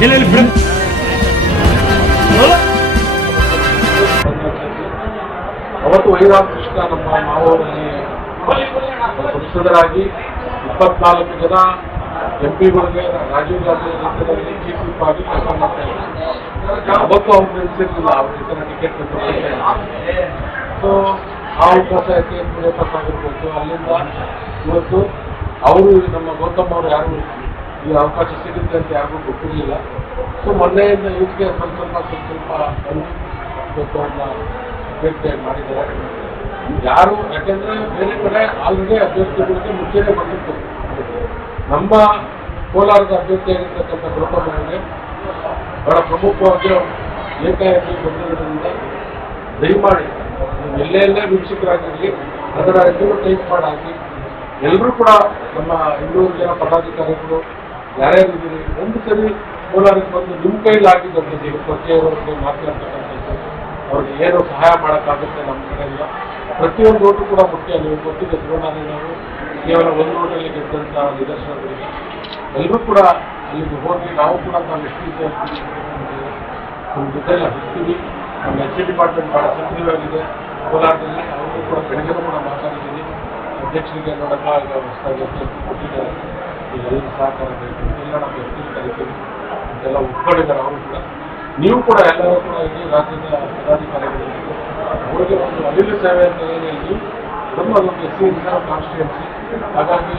Helal ಅವತ್ತು ವೈರಾಮಕೃಷ್ಣ ನಮ್ಮ ಮಾವೂರಲ್ಲಿ ಸಂಸದರಾಗಿ ಇಪ್ಪತ್ನಾಲ್ಕು ಜನ ಎಂ ಪಿಗಳಿಗೆ ರಾಜೀವ್ ಗಾಂಧಿ ನೇತೃತ್ವದಲ್ಲಿ ಚೀಫ್ ಆಗಿ ಕೆಲಸ ಮಾಡ್ತಾ ಇದ್ದಾರೆ. ಅವತ್ತು ಅವ್ರು ನೆನೆಸಿರ್ಲಿಲ್ಲ ಅವ್ರ ಹೆಸರ ಟಿಕೆಟ್ ಸೊ ಆ ಅವಕಾಶ ಪ್ರಯತ್ನ ಆಗಿರ್ಬೋದು ಅಲ್ಲಿಂದ ಇವತ್ತು ಅವರು ನಮ್ಮ ಗೌತಮ್ ಅವರು ಯಾರು ಈ ಅವಕಾಶ ಸಿಗುತ್ತೆ ಅಂತ ಯಾರಿಗೂ ಗೊತ್ತಿರಲಿಲ್ಲ. ಸೊ ಮೊನ್ನೆಯಿಂದ ಇವತ್ತಿಗೆ ಸ್ವಲ್ಪ ಸ್ವಲ್ಪ ಸ್ವಲ್ಪ ಅಭ್ಯರ್ಥಿಯಾಗಿ ಮಾಡಿದ್ದಾರೆ. ಯಾರು, ಯಾಕೆಂದ್ರೆ ಬೇರೆ ಕಡೆ ಆಲ್ರೆಡಿ ಅಭ್ಯರ್ಥಿಗಳಿಗೆ ಮುಂಚೆನೆ ಬಂದಿತ್ತು. ನಮ್ಮ ಕೋಲಾರದ ಅಭ್ಯರ್ಥಿಯಾಗಿರ್ತಕ್ಕಂಥ ಗೌತಮ್ ಅವರಿಗೆ ಬಹಳ ಪ್ರಮುಖವಾಗಿ ಏಕಾಏಕಿ ಬಂದಿರೋದ್ರಿಂದ ದಯಮಾಡಿ ಎಲ್ಲೇ ಎಲ್ಲೇ ವೀಕ್ಷಕರಾಗಿರಲಿ, ಅದರ ಹೆಸರು ಟೈಪ್ ಮಾಡಾಕಿ ಎಲ್ಲರೂ ಕೂಡ ನಮ್ಮ ಇನ್ನೂರು ಜನ ಪದಾಧಿಕಾರಿಗಳು ಯಾರ್ಯಾರು ಇದ್ದೀರಿ ಒಂದು ಸರಿ ಕೋಲಾರಕ್ಕೆ ಬಂದು ನಿಮ್ಮ ಕೈಲಿ ನೀವು ಪರಿಚಯ ಇರೋರಿಗೆ ಮಾತನಾಡ್ತಕ್ಕಂಥದ್ದು ಅವ್ರಿಗೆ ಏನು ಸಹಾಯ ಮಾಡೋಕ್ಕಾಗುತ್ತೆ ನಮ್ಮ ಕಡೆಯಿಂದ. ಪ್ರತಿಯೊಂದು ಓಟು ಕೂಡ ಮುಖ್ಯ. ನೀವು ಗೊತ್ತಿದ್ದ ಧ್ರುವನಾರಾಯಣ ನಾವು ಕೇವಲ ಒಂದು ಓಟಲ್ಲಿ ಗೆದ್ದಂಥ ನಿದರ್ಶನಗಳಿಗೆ. ಎಲ್ಲರೂ ಕೂಡ ಅಲ್ಲಿಗೆ ಹೋಗಿ ನಾವು ಕೂಡ ನಾವು ಎಷ್ಟು ರೀತಿ ಜೊತೆಲ್ಲ ಹೋಗ್ತೀವಿ ನಮ್ಮ ಎಚ್ ಡಿಪಾರ್ಟ್ಮೆಂಟ್ ಭಾಳ ಸಕ್ರಿಯವಾಗಿದೆ. ಕೋಲಾರದಲ್ಲಿ ಅವರು ಕೂಡ ಬೆಳಗ್ಗೆನೂ ಕೂಡ ಮಾತಾಡಿದ್ದೀನಿ ಅಧ್ಯಕ್ಷರಿಗೆ ನೋಡಕ್ಕ ಈಗ ಹೊಸದಾಗಿ ಅಧ್ಯಕ್ಷರು ಕೊಟ್ಟಿದ್ದಾರೆ. ಈಗ ಎಲ್ಲರೂ ಸಹಕಾರ ಬೇಕು. ಎಲ್ಲ ನಮ್ಮ ಎಸ್ ಕರಿತೀವಿ. ಇದೆಲ್ಲ ಒಪ್ಕೊಂಡಿದ್ದಾರೆ ಅವರು ಕೂಡ. ನೀವು ಕೂಡ ಎಲ್ಲರೂ ಕೂಡ ಇಲ್ಲಿ ರಾಜ್ಯದ ಪದಾಧಿಕಾರಿಗಳಿಗೆ ಒಂದು ಅನಿಲ ಸೇವೆ ಅಂತ ಹೇಳಿ ನಮ್ಮ ಒಂದು ಎಸ್ ಸಿ ಕಾನ್ಸ್ಟಿಟ್ಯೂನ್ಸಿ ಹಾಗಾಗಿ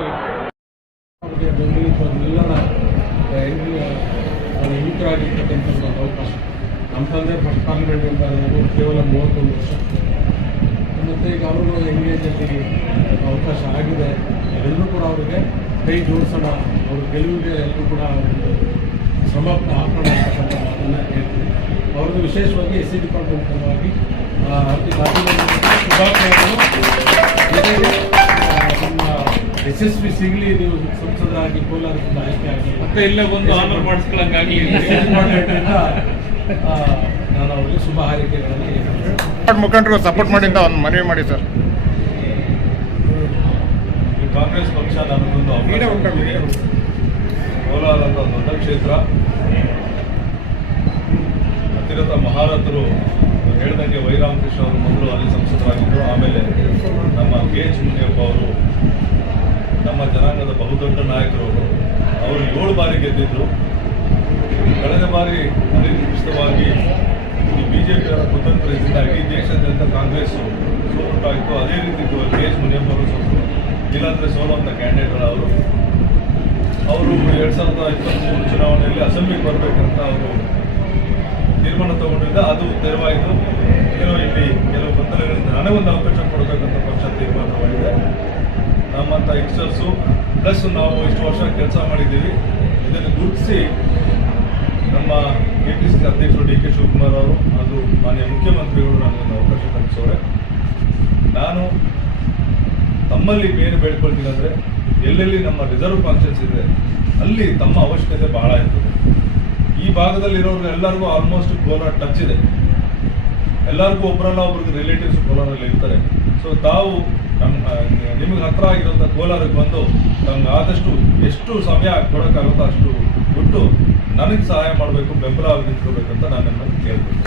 ಅವರಿಗೆ ಬೆಂಬಲಿಸುವ ಎಲ್ಲರ ಯುವಕರಾಗಿರ್ತಕ್ಕಂಥ ಒಂದು ಅವಕಾಶ. ನಮ್ಮ ತಂದೆ ಫಸ್ಟ್ ಪಾರ್ಲಿಮೆಂಟ್ ಅಂತ ಕೇವಲ ಮೂವತ್ತೊಂದು ವರ್ಷ. ಮತ್ತು ಈಗ ಅವರು ಎಂಗೇಜಲ್ಲಿ ಅವಕಾಶ ಆಗಿದೆ. ಎಲ್ಲರೂ ಕೂಡ ಅವರಿಗೆ ಕೈ ಜೋಡಿಸೋಣ. ಅವ್ರ ಗೆಲುವಿಗೆ ಎಲ್ಲರೂ ಕೂಡ ಒಂದು ಆಕ್ರಮಣ ಮಾತನ್ನು ಹೇಳ್ತೀನಿ. ಅವ್ರದ್ದು ವಿಶೇಷವಾಗಿ ಎಸ್ ಸಿ ಡಿಪಾರ್ಟ್ಮೆಂಟ್ ಪರವಾಗಿ ನಮ್ಮ ಯಶಸ್ವಿ ಸಿಗಲಿ ನೀವು ಸಂಸದರಾಗಿ ಕೋಲಾರದಿಂದ ಆಯ್ಕೆ ಆಗಿ ಮತ್ತೆ ಇಲ್ಲೇ ಬಂದು ಆನರ್ ಆ, ನಾನು ಅವರಿಗೆ ಶುಭ ಹಾರೈಕೆಗಳನ್ನು ಮುಖಂಡರು ಸಪೋರ್ಟ್ ಮಾಡಿ ಅಂತ ಒಂದು ಮನವಿ ಮಾಡಿ ಸರ್. ಈ ಕಾಂಗ್ರೆಸ್ ಪಕ್ಷ ನಮಗೊಂದು. ಕೋಲಾರ ಅಂತ ದೊಡ್ಡ ಕ್ಷೇತ್ರ. ಅತಿರಥ ಮಹಾರಥರು ಹೇಳ್ದಂಗೆ ವೈರಾಮಕೃಷ್ಣ ಅವರು ಮೊದಲು ಅಲ್ಲಿ ಸಂಸದರಾಗಿದ್ದರು ಆಮೇಲೆ ನಮ್ಮ ಕೆ ಎಚ್ ಮುನಿಯಪ್ಪ ಅವರು, ನಮ್ಮ ಜನಾಂಗದ ಬಹುದೊಡ್ಡ ನಾಯಕರು ಅವರು ಅವರು ಏಳು ಬಾರಿ ಗೆದ್ದಿದ್ರು. ಕಳೆದ ಬಾರಿ ಅನಿರ್ದಿಷ್ಟವಾಗಿ ಈ ಬಿ ಜೆ ಪಿಯವರ ಕುತಂತ್ರದಿಂದ ಇಡೀ ದೇಶಾದ್ಯಂತ ಕಾಂಗ್ರೆಸ್ ಸೋಲುಂಟಾಯಿತು. ಅದೇ ರೀತಿ ಕೆ ಎಚ್ ಮುನಿಯಪ್ಪ ಅವರು ಸೋತರು ಇಲ್ಲಾಂದರೆ ಸೋಲುವಂಥ ಕ್ಯಾಂಡಿಡೇಟ್ ಅವರು. ಅವರು ಎರಡ್ ಸಾವಿರದ ಇಪ್ಪತ್ತ್ಮೂರು ಚುನಾವಣೆಯಲ್ಲಿ ಅಸೆಂಬ್ಲಿಗೆ ಬರಬೇಕಂತ ಅವರು ತೀರ್ಮಾನ ತಗೊಂಡಿದ್ದ, ಅದು ತೆರವಾಯಿತು. ಏನೋ ಇಲ್ಲಿ ಕೆಲವು ಗೊಂದಲಗಳಿಂದ ಒಂದು ಅವಕಾಶ ಕೊಡಬೇಕಂತ ಪಕ್ಷ ತೀರ್ಮಾನ ಮಾಡಿದೆ ನಮ್ಮಂಥ ಯಂಗ್ಸ್ಟರ್ಸು ಪ್ಲಸ್ ನಾವು ಇಷ್ಟು ವರ್ಷ ಕೆಲಸ ಮಾಡಿದ್ದೀವಿ. ಇದನ್ನು ಗುರುತಿಸಿ ನಮ್ಮ ಕೆ ಪಿ ಸಿ ಅಧ್ಯಕ್ಷರು ಡಿ ಕೆ ಶಿವಕುಮಾರ್ ಅವರು ಅದು ಮಾನ್ಯ ಮುಖ್ಯಮಂತ್ರಿಗಳು ನನಗೊಂದು ಅವಕಾಶ ಕಲ್ಪಿಸೋರೆ ನಾನು ತಮ್ಮಲ್ಲಿ ಏನು ಬೇಡ್ಕೊಳ್ತೀನಿ ಅಂದರೆ ಎಲ್ಲೆಲ್ಲಿ ನಮ್ಮ ರಿಸರ್ವ್ ಫಂಕ್ಷನ್ಸ್ ಇದೆ, ಅಲ್ಲಿ ತಮ್ಮ ಅವಶ್ಯಕತೆ ಬಹಳ ಇರ್ತದೆ. ಈ ಭಾಗದಲ್ಲಿರೋರು ಎಲ್ಲರಿಗೂ ಆಲ್ಮೋಸ್ಟ್ ಕೋಲಾರ ಟಚ್ ಇದೆ. ಎಲ್ಲರಿಗೂ ಒಬ್ಬರಲ್ಲ ಒಬ್ರಿಗೆ ರಿಲೇಟಿವ್ಸ್ ಕೋಲಾರಲ್ಲಿ ಇರ್ತಾರೆ. ಸೊ ತಾವು ನಮ್ಮ ನಿಮಗೆ ಹತ್ರ ಆಗಿರೋಂಥ ಕೋಲಾರಕ್ಕೆ ಬಂದು ನಮ್ಗೆ ಆದಷ್ಟು ಎಷ್ಟು ಸಮಯ ಕೊಡೋಕ್ಕಾಗುತ್ತೋ ಅಷ್ಟು ಬಿಟ್ಟು ನನಗೆ ಸಹಾಯ ಮಾಡಬೇಕು ಬೆಂಬಲ ಅಂತ ನಾನು ನಿಮ್ಮನ್ನು ಕೇಳ್ತೀನಿ